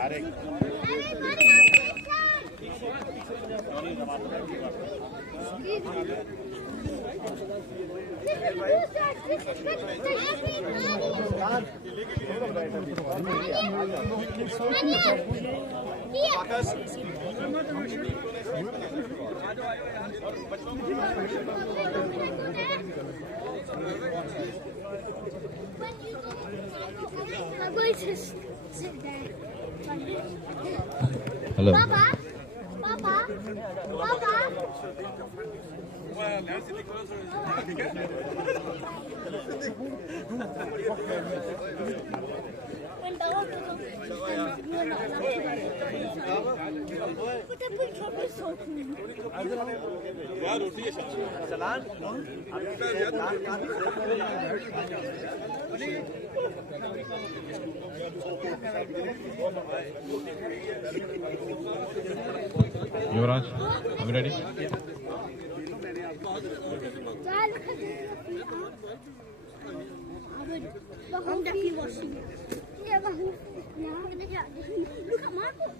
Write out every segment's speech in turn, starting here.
I'm going to sit there. Hello. Papa? Papa? Papa? When Bella goes over, we're not allowed to go. But the picture is so cool. Yuvraj, are we ready? Dad, look at this. I'm definitely watching it. Yeah, but look at Marco.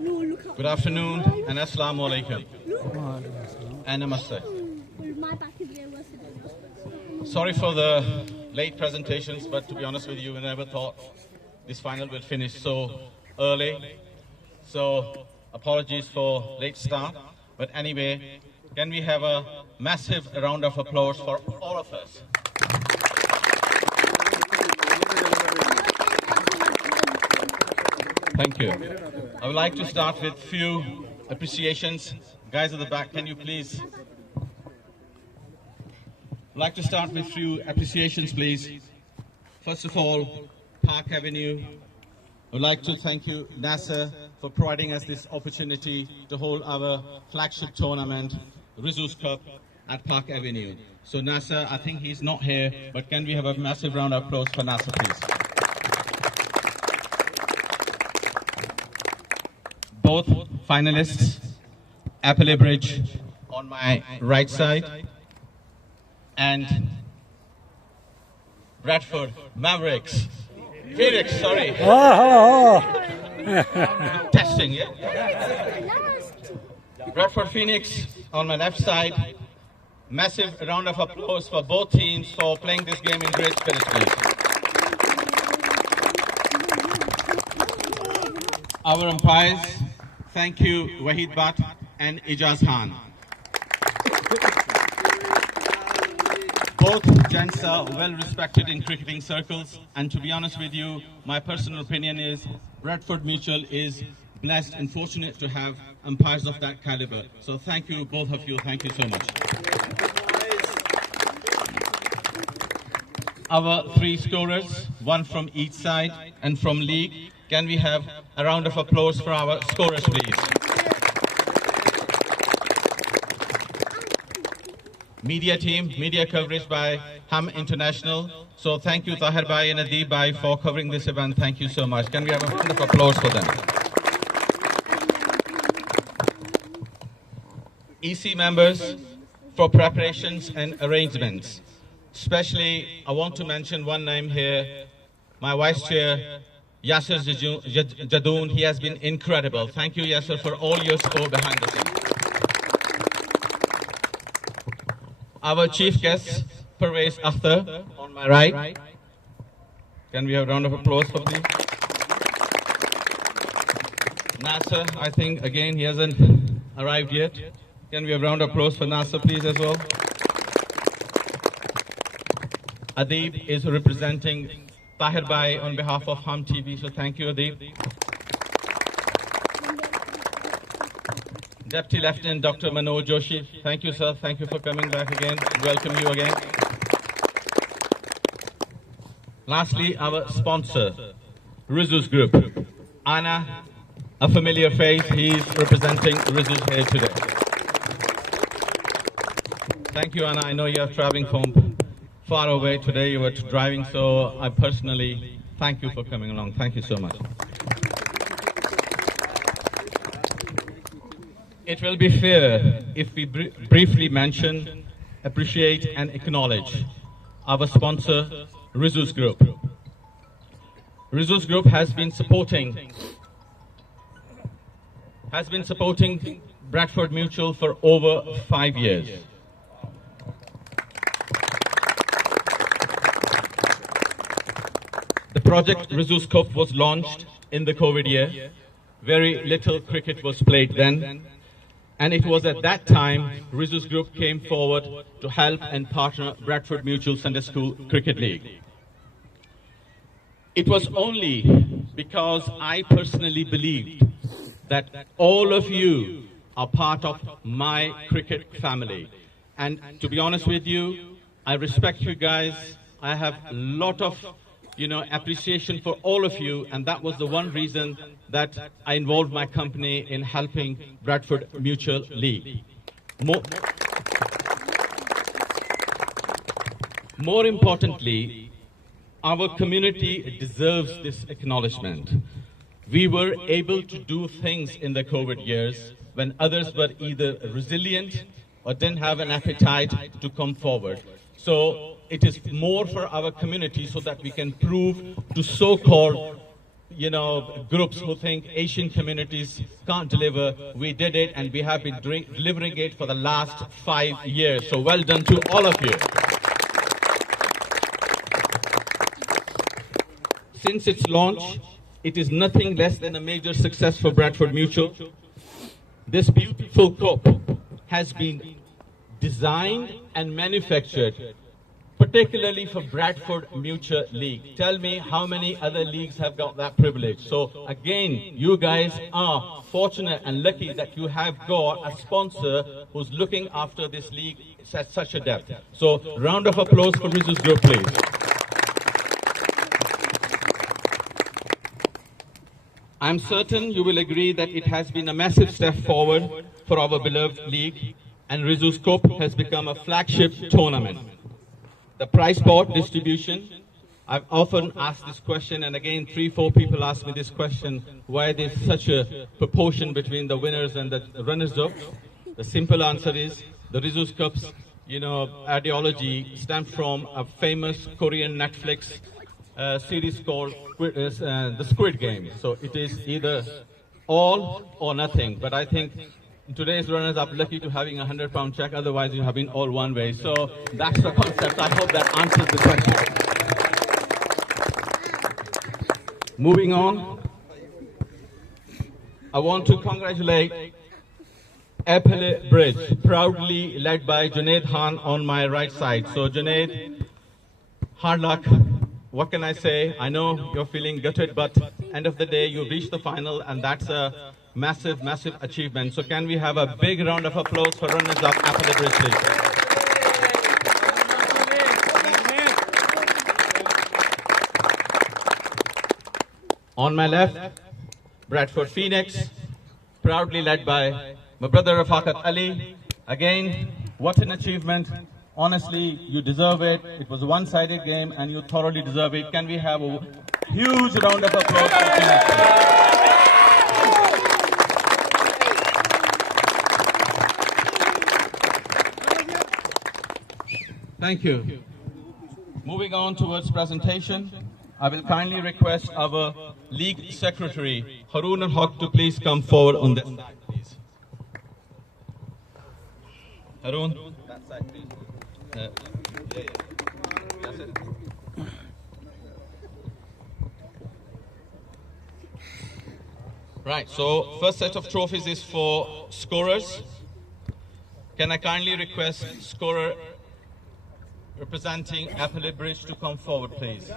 No, look at Good afternoon and Assalamu alaikum. And Namaste. My back is there worse than Sorry for the late presentations, but to be honest with you, we never thought this final will finish so early. So apologies for late start. But anyway, can we have a massive round of applause for all of us? Thank you. I would like to start with few appreciations. Guys at the back, can you please? I'd like to start with few appreciations, please. First of all, Park Avenue. I would like to thank you, NASA, for providing us this opportunity to hold our flagship tournament, Rizzu's Cup, at Park Avenue. So NASA, I think he's not here, but can we have a massive round of applause for NASA, please? Both finalists, Appalachia Bridge on my right side, and Bradford Mavericks. Phoenix, sorry. Testing, yeah? Bradford Phoenix on my left side. Massive round of applause for both teams for playing this game in great spirit, please. Our umpires, thank you, Wahid Bhatt and Ijaz Khan. Both gents are well respected in cricketing circles, and to be honest with you, my personal opinion is Bradford Mutual is blessed and fortunate to have umpires of that caliber. So thank you, both of you, thank you so much. Our three scorers, one from each side and from league. Can we have a round of applause for our scorers, please? Media team, media coverage by Ham International. So thank you Tahir Bhai and Adeeb Bhai for covering this event. Thank you so much. Can we have a round of applause for them? EC members for preparations and arrangements. Especially, I want to mention one name here, my Vice Chair, Yasser Jadoon. He has been incredible. Thank you, Yasser, for all your support behind the scenes. Our chief guest, Pervez Akhtar, on my right. Can we have a round of applause for him? Nasser, I think, again, he hasn't arrived yet. Can we have a round of applause for Nasser, please, as well? Adeeb is representing Tahir Bhai on behalf of Ham TV, so thank you, Adeeb. Deputy Lieutenant Dr. Manoj Joshi, thank you, sir. Thank you for coming back again. Welcome you again. Lastly, our sponsor, Rizzu's Group. Anna, a familiar face, he's representing Rizzu's here today. Thank you, Anna. I know you're traveling from far away today. You were driving, so I personally thank you for coming along. Thank you so much. It will be fair if we briefly mention, appreciate and acknowledge our sponsor, Rizzu's Group. Resource Group has been supporting Bradford Mutual for over 5 years. The project Resource Cup was launched in the COVID year. Very little cricket was played then. And it was at that time Resource Group came forward to help and partner Bradford Mutual Sunday School Cricket League. It was only because I personally believed that all of you are part of my cricket family. And to be honest with you, I respect you guys. I have a lot of appreciation for all of you, and that was the one reason that I involved my company in helping Bradford Mutual League. More importantly, our community deserves this acknowledgement. We were able to do things in the COVID years when others were either resilient or didn't have an appetite to come forward. So it is more for our community so that we can prove to so-called, groups who think Asian communities can't deliver. We did it, and we have been delivering it for the last 5 years. So well done to all of you. Since its launch, it is nothing less than a major success for Bradford Mutual. This beautiful cup has been designed and manufactured particularly for Bradford Mutual League. Tell me how many other leagues have got that privilege. So again, you guys are fortunate and lucky that you have got a sponsor who's looking after this league at such a depth. So round of applause for Resource Group, please. I'm certain you will agree that it has been a massive step forward for our beloved league, and Resource Cup has become a flagship tournament. The prize pot distribution, I've often asked this question, and again 3-4 people ask me this question, why there's such a proportion between the winners and the runners-up. The simple answer is the Resource Cup's ideology stems from a famous Korean Netflix series called the Squid Game. So it is either all or nothing. But I think today's runners are lucky to having a £100 check. Otherwise, you have been all one way. So that's the concept. I hope that answers the question. Moving on, I want to congratulate Appale Bridge, proudly led by Junaid Khan on my right side. So Junaid, hard luck. What can I say? I know you're feeling gutted, but end of the day, you've reached the final, and that's a massive, massive achievement. So can we have a big round of applause for runners-up Appale Bridge, please? On my left, Bradford Phoenix, proudly led by my brother Rafaqat Ali. Again, what an achievement. Honestly, you deserve it. It was a one-sided game, and you thoroughly deserve it. Can we have a huge round of applause for Phoenix? Thank you. Moving on towards presentation, I will kindly request our League Secretary, Haroon al-Haq, to please come forward on this side, please. Haroon, that side, please. That's it. Right, so first set of trophies is for scorers. Can I kindly request scorer representing Appale Bridge to come forward, please?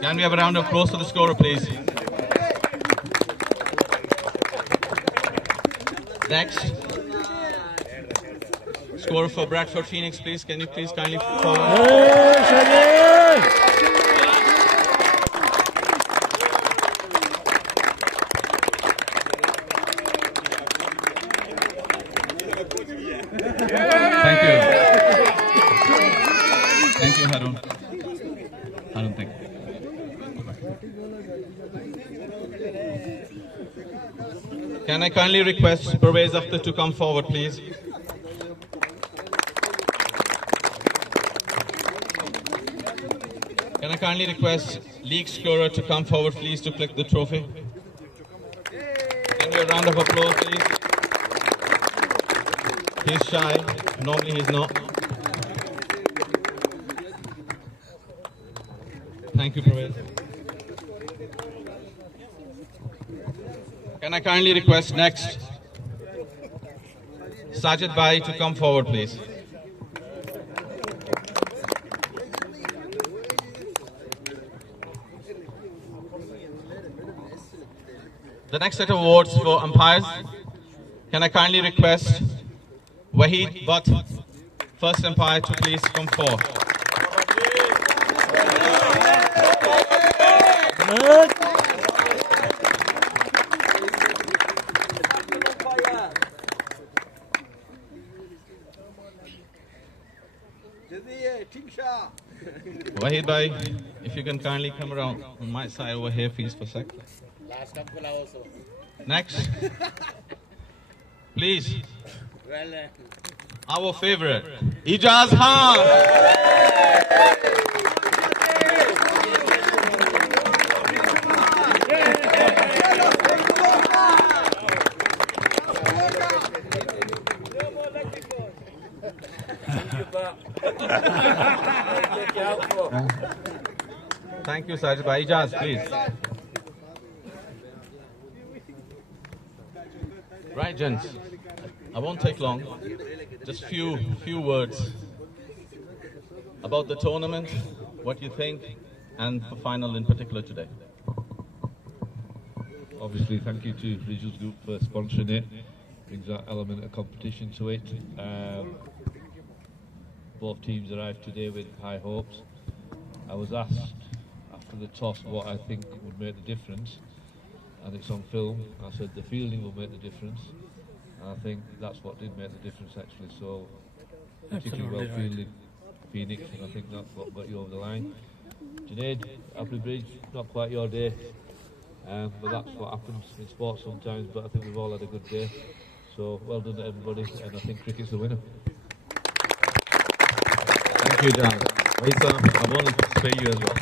Can we have a round of applause for the scorer, please? Next, scorer for Bradford Phoenix, please. Can you please kindly forward? Thank you, Harun. Harun, thank you. Can I kindly request Pervez Akhtar to come forward, please? Can I kindly request league scorer to come forward, please, to collect the trophy? Can we have a round of applause, please? He's shy. Normally he's not. Thank you, Pervez. Can I kindly request next Sajid Bhai to come forward, please? The next set of awards for umpires. Can I kindly request Wahid Butt, first umpire, to please come forward. Wahid bhai, if you can kindly come around on my side over here, please, for a sec. Next. Please. Our favorite, Ijaz Khan. Thank you, Sajid bhai. Ijaz, please. Right, gents. I won't take long. Just few words about the tournament, what you think, and the final in particular today. Obviously, thank you to Regionals Group for sponsoring it. Brings that element of competition to it. Both teams arrived today with high hopes. I was asked after the toss what I think would make the difference, and it's on film. I said the fielding will make the difference, and I think that's what did make the difference actually. So, particularly well fielded Phoenix, and I think that's what got you over the line. Junaid, Appley Bridge, not quite your day, but that's what happens in sports sometimes. But I think we've all had a good day. So well done to everybody, and I think cricket's the winner. Thank you, Jan. Raisa, I want to say you as well.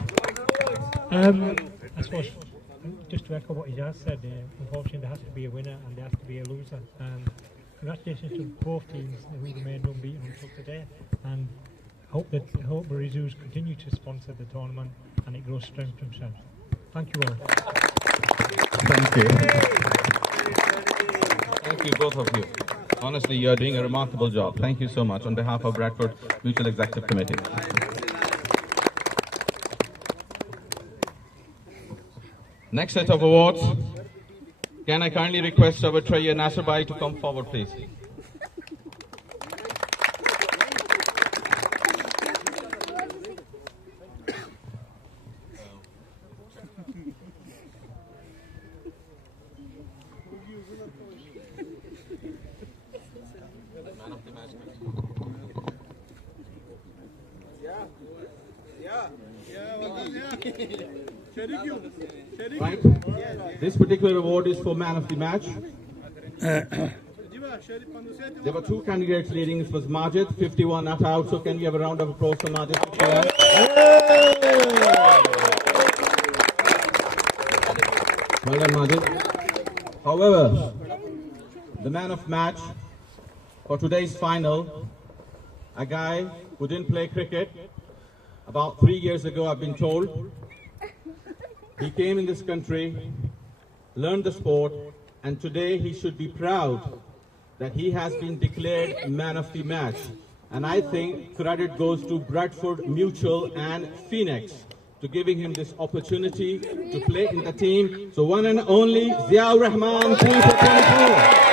I suppose, just to echo what Ijaz said, unfortunately there has to be a winner and there has to be a loser. Congratulations to both teams who remained unbeaten until today, and I hope Marizus continue to sponsor the tournament and it grows strength from strength. Thank you all. Thank you. Thank you, both of you. Honestly, you are doing a remarkable job. Thank you so much on behalf of Bradford Mutual Executive Committee. Next set of awards. Can I kindly request our treasurer Nasser Bhai to come forward, please? Right. This particular award is for man of the match. There were two candidates leading. It was Majid, 51 not out. So can we have a round of applause for Majid? Well done, Majid. However, the man of match for today's final, a guy who didn't play cricket. About 3 years ago, I've been told. He came in this country, learned the sport, and today he should be proud that he has been declared man of the match. And I think credit goes to Bradford Mutual and Phoenix to giving him this opportunity to play in the team. So one and only Ziaur Rahman, 3 for 24.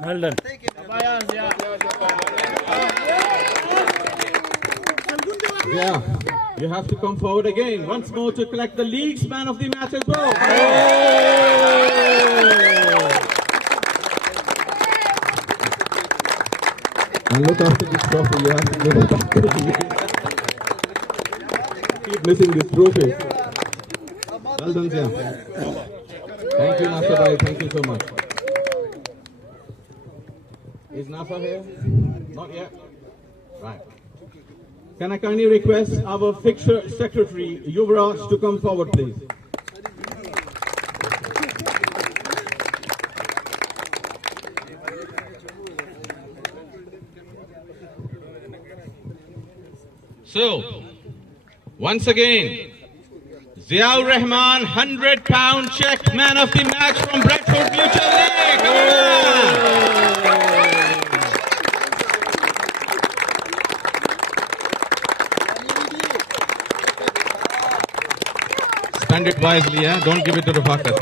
Well done. Yeah, you have to come forward again once more to collect the league's man of the match as well. And look after this trophy, you have to go back to the league. Keep missing this trophy. Well done, Zia. Thank you, Nasser bhai. Thank you so much. Is Nasser here? Not yet? Right. Can I kindly request our fixture secretary, Yuvraj, to come forward, please? So, once again, Ziaur Rahman, £100 check, man of the match from Bradford Mutual League. Come on. Spend it wisely, eh? Don't give it to the pocket.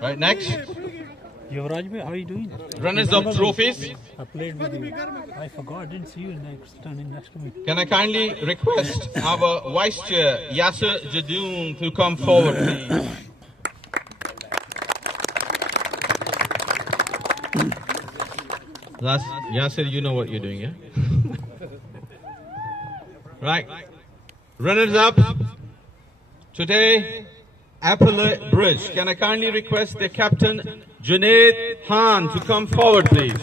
Right, next. Yuvraj bhai, how are you doing? Runners-up trophies. I played with you. I forgot, I didn't see you standing next to me. Can I kindly request our Vice Chair, Yasser Jadoon, to come forward, please? Yasser, you know what you're doing, yeah? Right. Runners-up today, Appellate Bridge. Can I kindly request the captain, Junaid Khan, to come forward, please?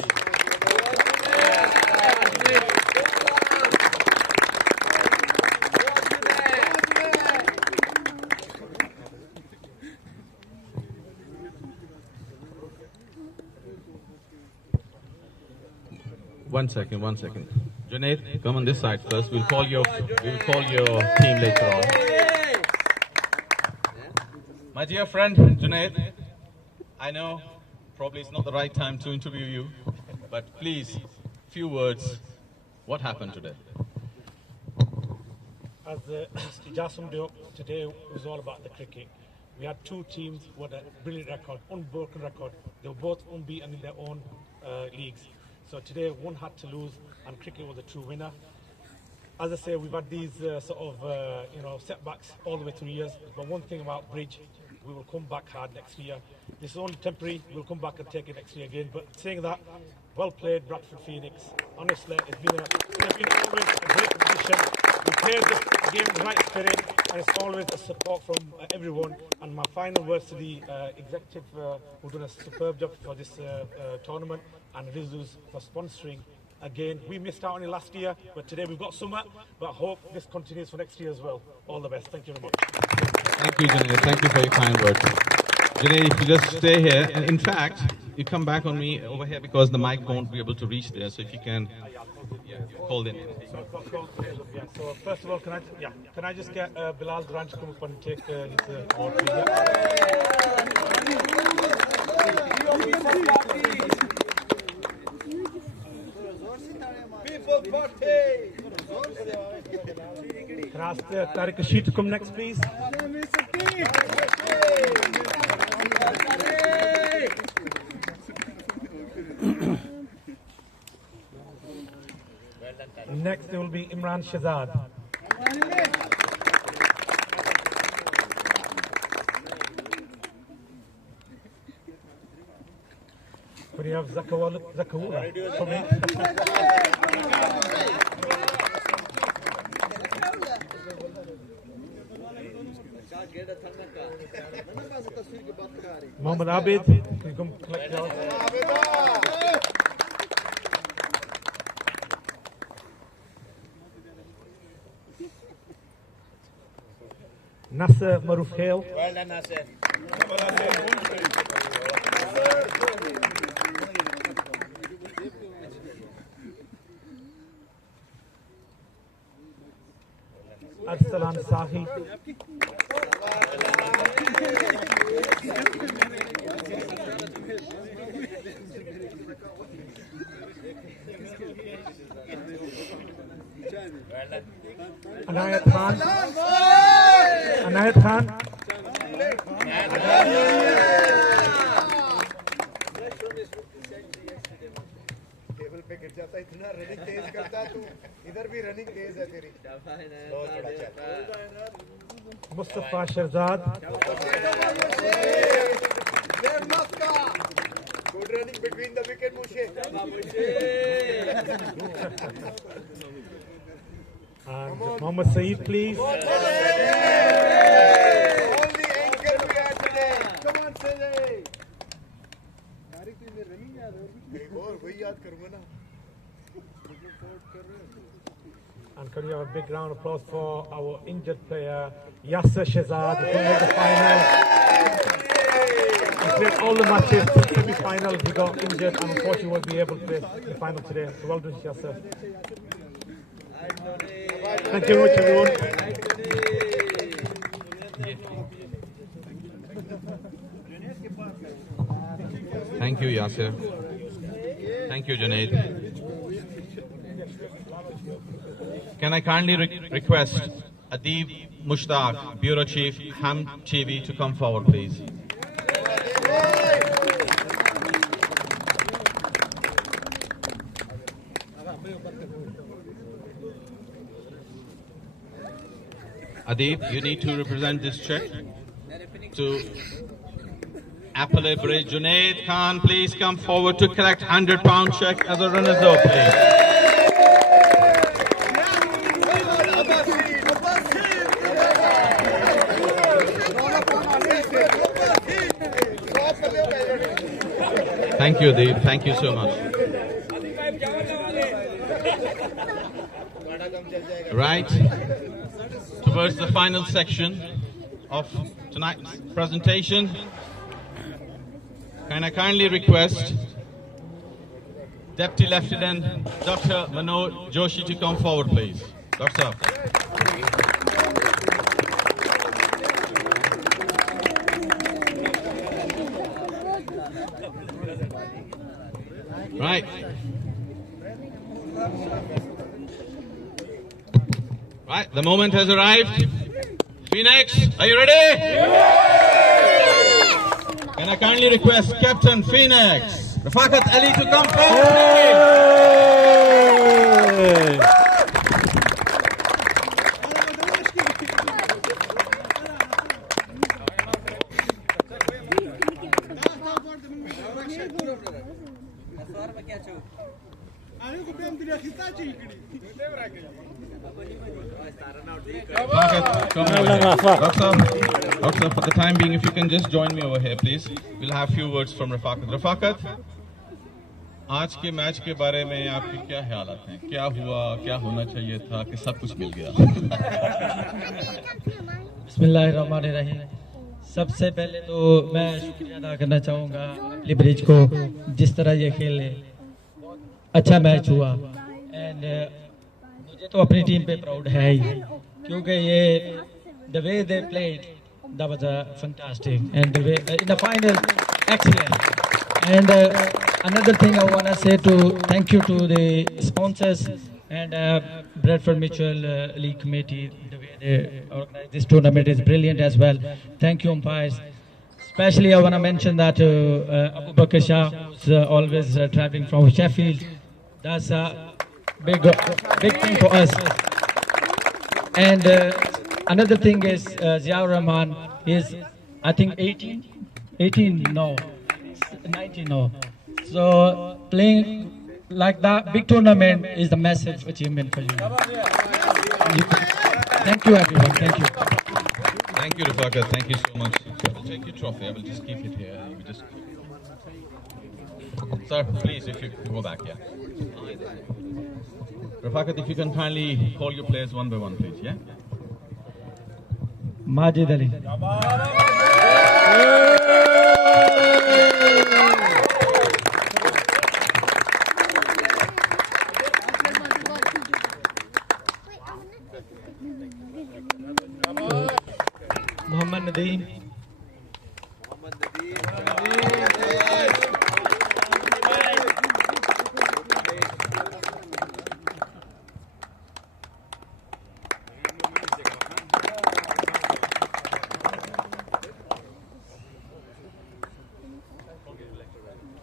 One second. Junaid, come on this side first. We'll call your team later on. My dear friend Junaid, I know probably it's not the right time to interview you, but please, few words. What happened today? As Ijaz summed it up, today was all about the cricket. We had two teams with a brilliant record, unbroken record. They were both unbeaten in their own leagues. So today one had to lose, and cricket was a true winner. As I say, we've had these setbacks all the way through years. But one thing about Bridge, we will come back hard next year. This is only temporary. We'll come back and take it next year again. But saying that, well played, Bradford Phoenix. Honestly, it's been always a great position. We played the game in the right spirit, and it's always a support from everyone. And my final words to the executive who've done a superb job for this tournament, and Rizus for sponsoring. Again, we missed out on it last year, but today we've got summer, but I hope this continues for next year as well. All the best. Thank you very much. Thank you, Junaid. Thank you for your kind words. Junaid, if you just stay here, and in fact, you come back on me over here because the mic won't be able to reach there, so if you can hold in. So first of all, can I just get Bilal Duran to come up and take his award, please? Can I ask Tariq Rashid to come next, please? Next, there will be Imran Shahzad. But you have Zakawula coming. Mohammed Abid, can you come collect yours? Nasser Maruf Khail. Well done, Nasser. Arsalan Sahi. Table पे गिर जाता इतना running तेज करता तू इधर भी running तेज है तेरी Mustafa Shahzad. Good running between the wicket, Mushe. And Mohammad Saeed, please. Only anchor we are today. Come on, Saeed. एक और वही याद करूँगा ना. And can we have a big round of applause for our injured player, Yasser Shahzad, who made the final. He played all the matches to the semi-final. He got injured and unfortunately won't be able to play the final today. So well done, Yasser. Thank you very much, everyone. Thank you, Yasser. Thank you, Junaid. Can I kindly request Adib Mushtaq, Bureau Chief, Ham TV, to come forward, please? Adib, you need to represent this check to Appalachia Bridge. Junaid Khan, please come forward to collect £100 check as a runner-up, please. Thank you, Deep. Thank you so much. Right, towards the final section of tonight's presentation, can I kindly request Deputy Lieutenant Dr. Manoj Joshi to come forward, please. Doctor. Right. Right, the moment has arrived. Phoenix, are you ready? Can I kindly request Captain Phoenix, Rafakat Ali, to come forward? Doctor, for the time being, if you can just join me over here, please. We'll have few words from Rafakat. Rafakat, आज के match के बारे में आपके क्या ख्यालात हैं? क्या हुआ, क्या होना चाहिए था कि सब कुछ मिल गया? बिस्मिल्लाहिर्रहमानिर्रहीम। सबसे पहले तो मैं शुक्रिया अदा करना चाहूँगा लिब्रिज को, जिस तरह ये खेले अच्छा मैच हुआ। एंड मुझे तो अपनी टीम पे प्राउड है ही, क्योंकि ये the way they played that was fantastic, and the way, in the final, excellent. And another thing I want to say thank you to the sponsors and Bradford Mutual League Committee. The way they organize this tournament is brilliant as well. Thank you, umpires. Especially I want to mention that Abu Bakr Shah, who's always traveling from Sheffield. That's a big thing for us. And another thing is Ziaur Rahman is, I think, 18 now, 19 now. So playing like that big tournament is the massive achievement for you. Thank you, everyone. Thank you. Thank you, Rafaka. Thank you so much. I'll take your trophy. I will just keep it here. Sir, please, if you go back, yeah. Rafaka, if you can kindly call your players one by one, please, yeah? Majid Ali. Muhammad Nadeem.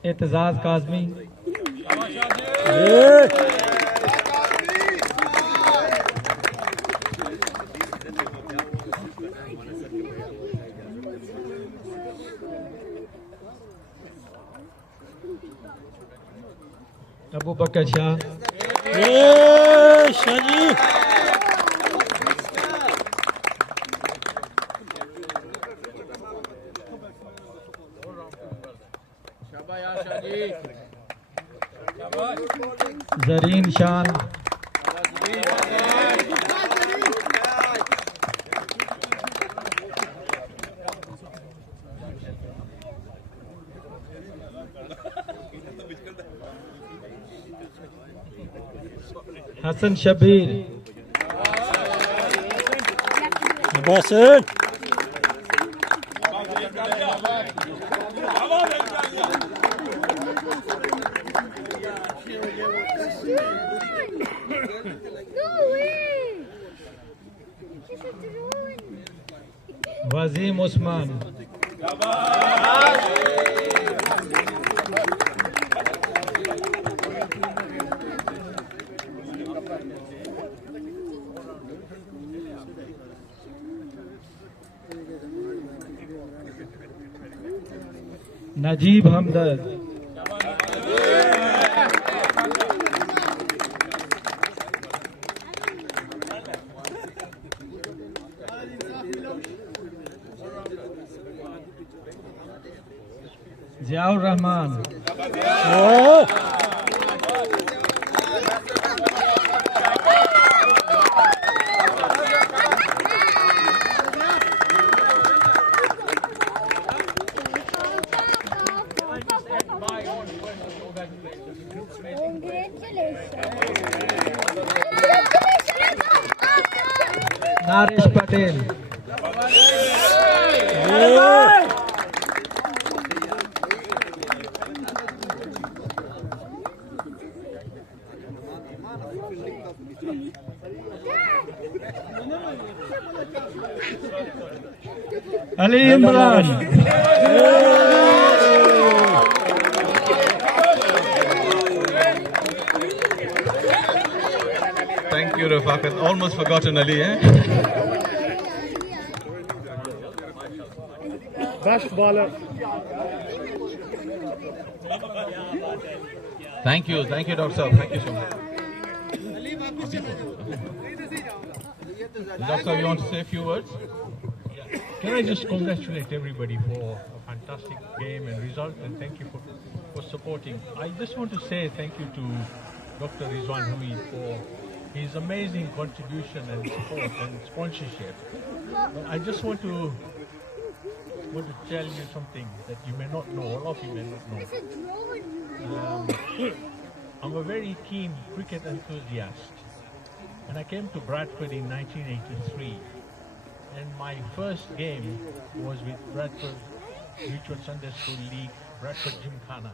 Aitzaz Kazmi, Abu Bakar Shah, Zarin Shan, Hasan Shabir, Basın. No way! She's a drone. Wasim Usman, Najeeb Hamdard, Ziaur Rahman, नारिश Patel, Ali Imran, Thank you, Rafaqat. Almost forgotten Ali, eh? Best baller. Thank you, Dr. Saab. Thank you so much. Dr. Saab, you want to say a few words? Can I just congratulate everybody for a fantastic game and result, and thank you for supporting. I just want to say thank you to Dr. Rizwan Hamid for his amazing contribution and support and sponsorship. But I just want to tell you something that you may not know, all of you may not know. It's a drone. I'm a very keen cricket enthusiast, and I came to Bradford in 1983. And my first game was with Bradford Mutual Sunday School League, Bradford Gymkhana.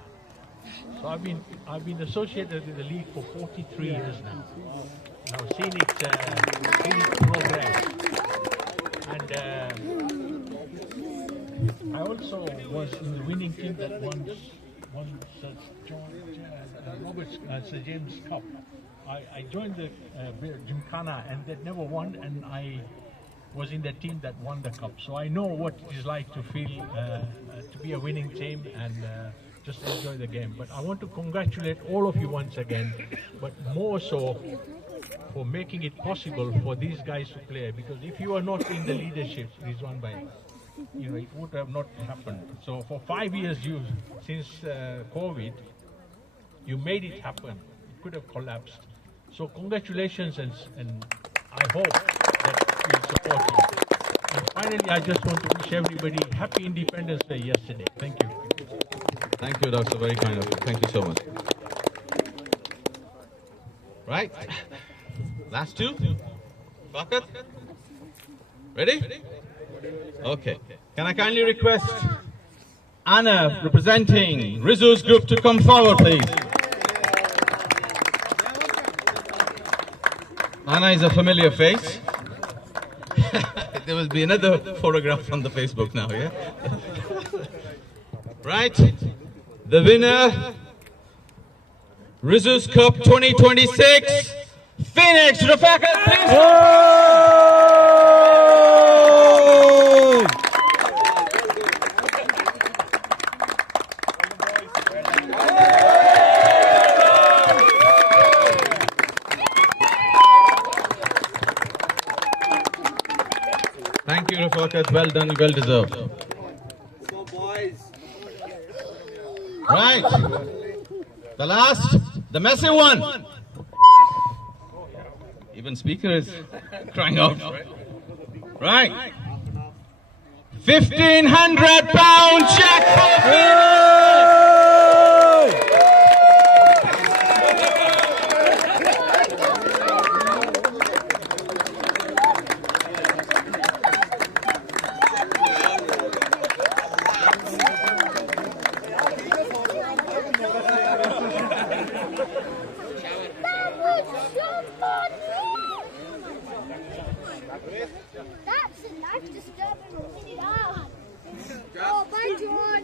So I've been associated with the league for 43 years now. And I've seen its progress. And I also was in the winning team that won Sir James Cup. I joined the Gymkhana and they never won, and I was in the team that won the cup. So I know what it is like to feel, to be a winning team and just enjoy the game. But I want to congratulate all of you once again, but more so for making it possible for these guys to play. Because if you are not in the leadership, Rizwan Bhai, it would have not happened. So for 5 years, since COVID, you made it happen. It could have collapsed. So congratulations, and I hope that you'll support you. And finally, I just want to wish everybody Happy Independence Day yesterday. Thank you. Thank you, Doctor. Very kind of you. Thank you so much. Right. Last two. Fakat. Ready? Okay. Can I kindly request Anna, representing Rizu's group, to come forward, please? Anna is a familiar face. There will be another photograph on the Facebook now, yeah? Right. The winner, Rizus Cup 2026, Phoenix Rafaqat, please. Thank you, Rafaqat. Well done, well deserved. So boys. Right. The last, the messy one. Even speaker is crying out. Right. 1,500 pound check for Phoenix. That's a life-disturbing one. Oh, bye, John.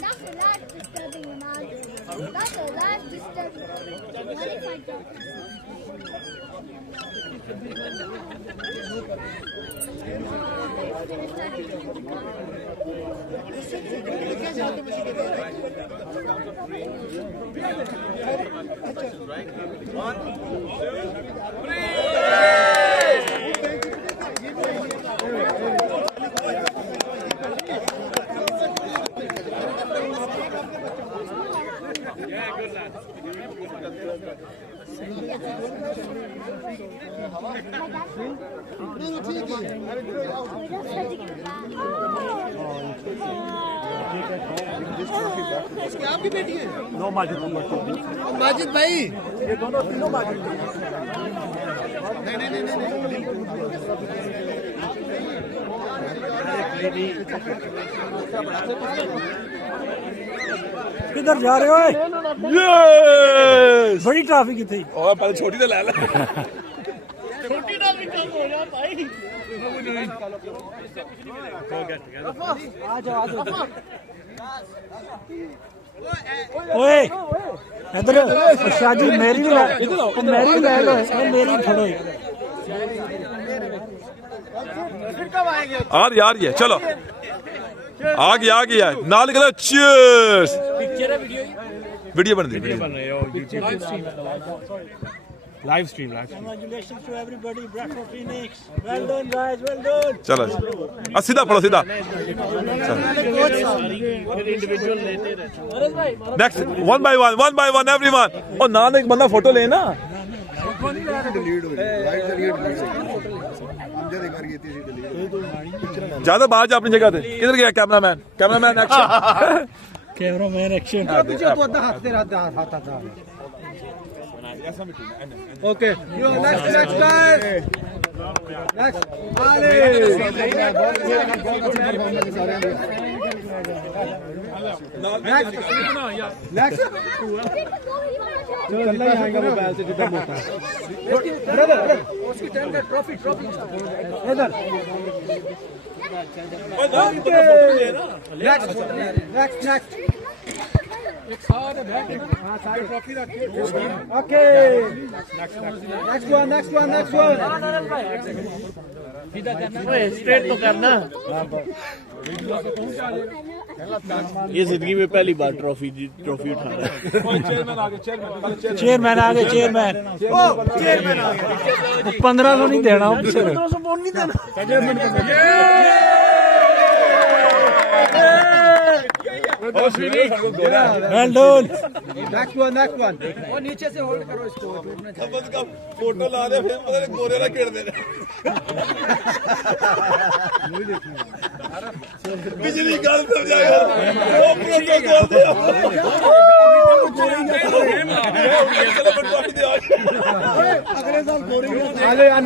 That's a life-disturbing one. That's a life-disturbing one. That's a life-disturbing one. What if I don't? इसकी आपकी बेटी है? No Majid Majid भाई ये दोनों तीनों माजिद किधर जा रहे हो? यस बड़ी ट्रैफिक की थी और पहले छोटी तो ले ले छोटी ट्रैफिक कम हो गया भाई आ जाओ ओए इधर शादी मेरी भी ले लो मेरी छोड़ो यार ये चलो आ गया नाल करो चीयर्स वीडियो बन रही live stream congratulations to everybody break for Phoenix well done guys well done चलो सीधा पढ़ो सीधा next one by one everyone और नाल एक बंदा फोटो लेना ज्यादा बाहर जा अपनी जगह थे किधर गया cameraman action okay next guys next चल ही आएगा मोबाइल से जिधर होता है ब्रदर उसकी टर्न का ट्रॉफी इधर नेक्स्ट एक साथ बैठ हां सारे ट्रॉफी रखिए ओके नेक्स्ट वन सीधा करना ओए स्ट्रेट तो करना ये जिंदगी में पहली बार ट्रॉफी उठा रहा है चेयरमैन आ गए चेयरमैन आ गए 1500 नहीं देना 1500 पौंड नहीं देना Well done. नेक्स्ट वन और नीचे से होल्ड करो इसको फोटो ला दे फिर पता नहीं गोरे ना गिर दे बिजली गल सब जाएगा वो अगले साल गोरे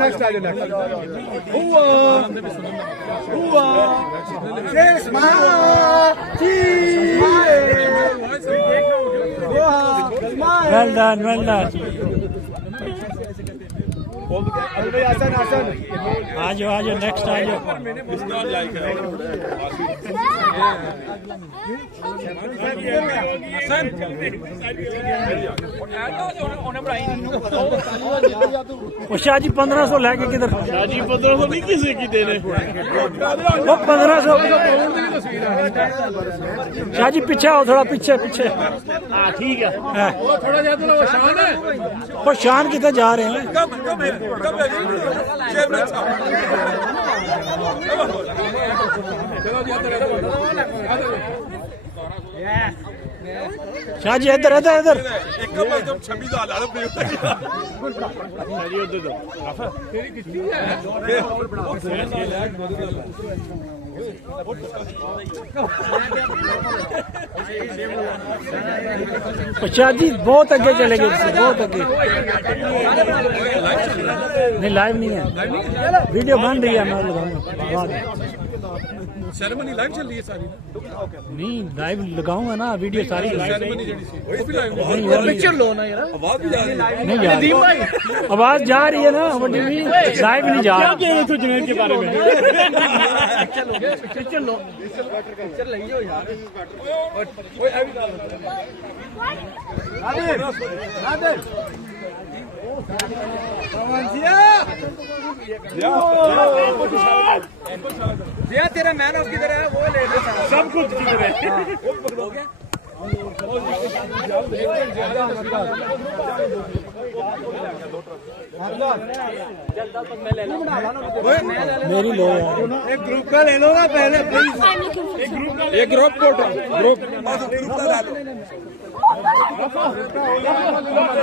नेक्स्ट हुआ Well done. आ जाओ नेक्स्ट आ जाओ। शाह जी 1500 लेके किधर? शाह जी 1500 नहीं किसी की देने, वो 1500। शाह जी पीछे आओ, थोड़ा पीछे पीछे। हाँ ठीक है। वो थोड़ा ज्यादा वो शान है, वो शान किधर जा रहे हैं? शाह जी इधर इधर इधर। शाह जी बहुत आगे चले गए, बहुत आगे। नहीं लाइव नहीं है, वीडियो बन रही है। मैं सेरेमनी लाइव चल रही है सारी? नहीं लाइव लगाऊंगा ना वीडियो सारी। पिक्चर लो ना यार, आवाज भी जा रही है। नहीं जा रही, आवाज जा रही है ना, लाइव नहीं जा रहा। क्या कह रहे थे जुनैद के बारे में? पिक्चर लो, पिक्चर लगी हो यार। जिया तेरा मैन ऑफ किधर है? वो ले सब कुछ किधर है? हो गया मेरी लो यार, एक ग्रुप का ले लो ना पहले प्लीज। एक ग्रुप फोटो, ग्रुप का डालो।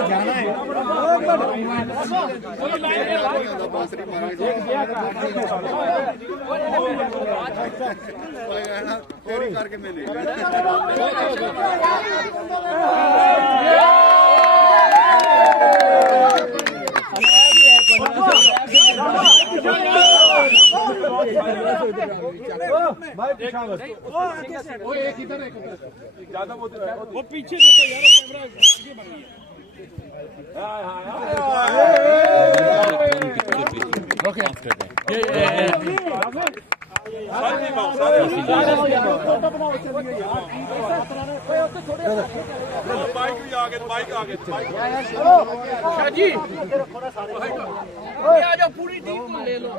जाना है करके मैंने वो पीछे देखो यार, बाइक भी आगे, बाइक आगे। शाह जी आ जाओ, पूरी टीम ले लो।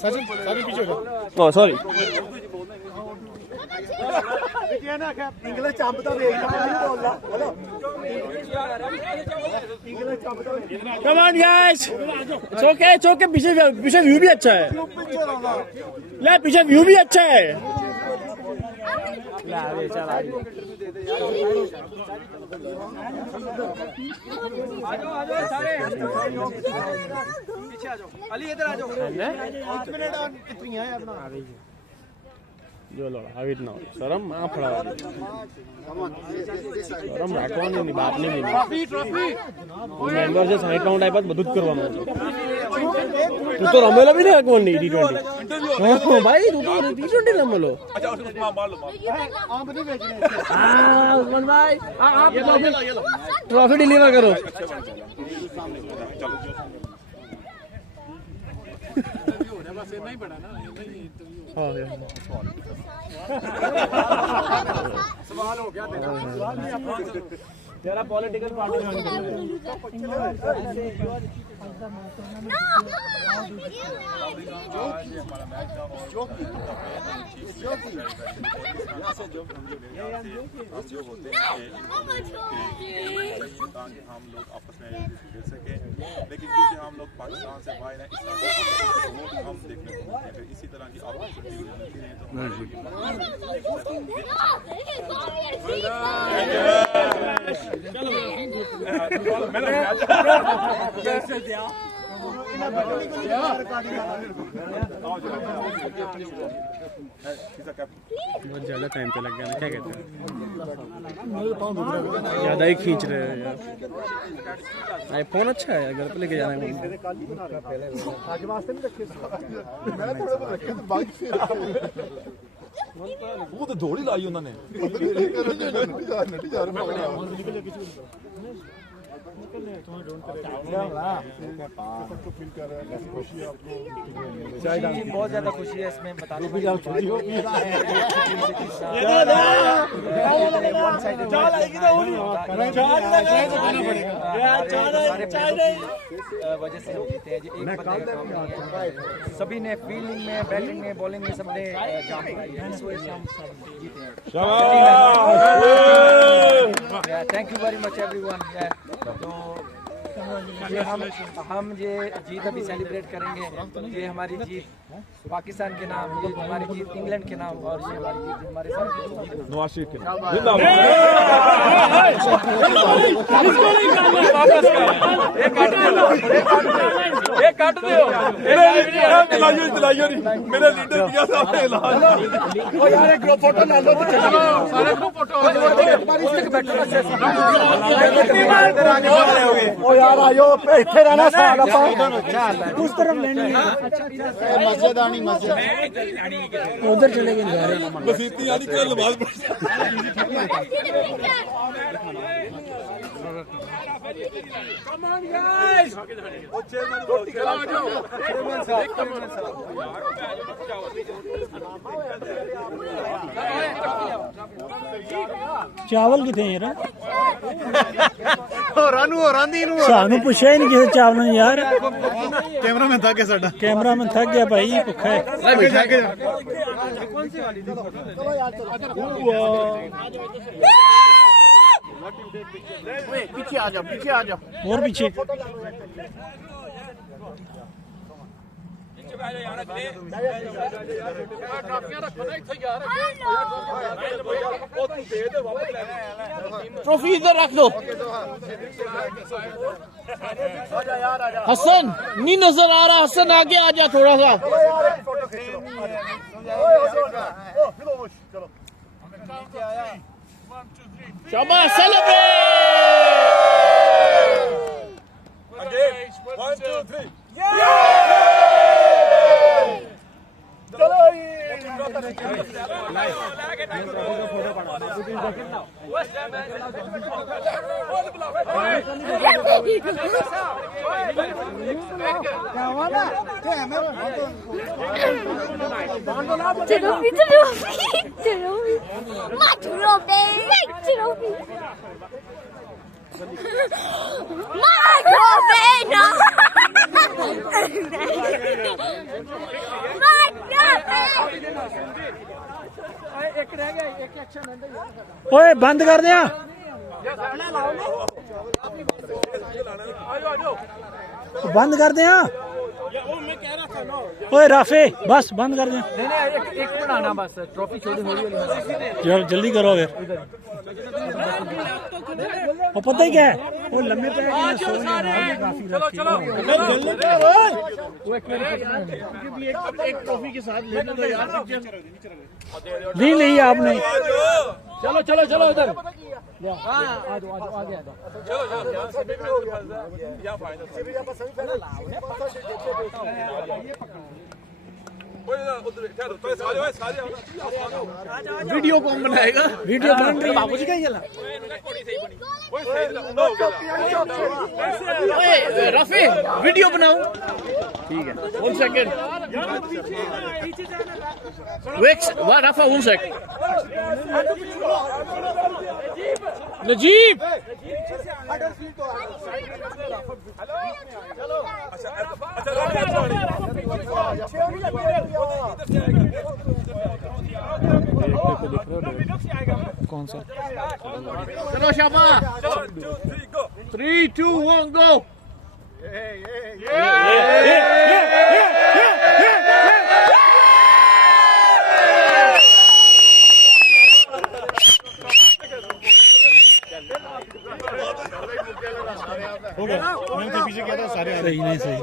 सचिन सारी पीछे हो। ओ सॉरी, इंग्लिश चंपता देखना बोलना। हेलो इंग्लिश चंपता come on guys, it's okay. पीछे व्यू भी अच्छा है, ले पीछे व्यू भी अच्छा है। आ जाओ सारे पीछे आ जाओ। अली इधर आ जाओ। 1 मिनट और कितनी है अपना जो लोड़ा अभी ना शर्म आ फड़ा शर्म રાખવાની ની બાપ ની ટ્રોફી મેમ્બર છે 60 રાઉન્ડ આપ્યા બધું જ કરવાનું તું તો રમેલો બી ને કોણ ની T20 હા ભાઈ તું તો T20 રમેલો अच्छा उसको मार लो। आम नहीं बेचने। हां उस्मान भाई आप ट्रॉफी डिलीवर करो। हाँ सवाल हो गया तेरा पॉलिटिकल पार्टी हम लोग आपस में मिल सके, लेकिन क्योंकि हम लोग पाकिस्तान से बाहर हैं, हम देखने को मिलते हैं। इसी तरह की बहुत ज्यादा टाइम पे लग गया ना, क्या कहते हैं ज्यादा ही खींच रहे हैं यार। आईफोन अच्छा है, घर पे लेके जाना है। आज वास्ते नहीं रखे, मैं थोड़ा बहुत रखे तो बाइक से वो तो दौड़ी लाई उन्होंने। बहुत ज्यादा खुशी है इसमें बताने वजह से हम जीते हैं। एक सभी ने फील्डिंग में, बैटिंग में, बॉलिंग में सबने जान लगाई है, इस वजह से हम सब जीते हैं। Thank you very much everyone. तो हम ये जीत अभी सेलिब्रेट करेंगे। ये हमारी जीत पाकिस्तान के नाम, ये हमारी जीत इंग्लैंड के नाम, और ये हमारी जीत हमारे साथ नवाज शरीफ के नाम। मेरा लीडर किया साहब ने ऐलान। ओ यार एक ग्रुप फोटो ले लो तो चलो सारे ग्रुप फोटो। ओ यार आयो इथे रहना साल ਆਪਾਂ उस तरफ लेनी है। मस्जिद आनी मस्जिद उधर चले गए जा रहे बसीती आनी के नमाज पढ़। Come on guys, ओ चेयरमैन रोटी खिला दो चेयरमैन साहब। चावल कितने यार रांदी नु सानू पूछा ही नहीं किसी चावल यार। कैमरा में थक गया साडा, कैमरा में थक गया भाई, भुखा है। पीछे आ जाओ, पीछे आ जाओ और पीछे ट्रॉफी इधर रख दो। हसन नहीं नजर आ रहा, हसन आगे आ जा थोड़ा सा। शाबाश, सेलिब्रेट। 1 2 3 ओए बंद कर दिया, बंद कर दिया। ओए राफे बस बंद कर दिया। नहीं एक बनाना बस, ट्रॉफी छोड़ी हौली हौली। यार जल्दी करो फिर। वो पता ही क्या है, वो लम्बे पे एक ट्रॉफी के साथ लेने दो यार। नहीं ली आपने। चलो चलो चलो इधर। वीडियो कौन बनाएगा? वीडियो बन रही है बाबू जी का ये ला। रफी वीडियो बनाओ। ठीक है 1 सेकंड वेक्स वाह रफा 1 सेकंड। नजीब कौन सा? चलो शाबा 3 2 1 गो। हो गया, मैं तो पीछे गया था सारे। सही नहीं सही।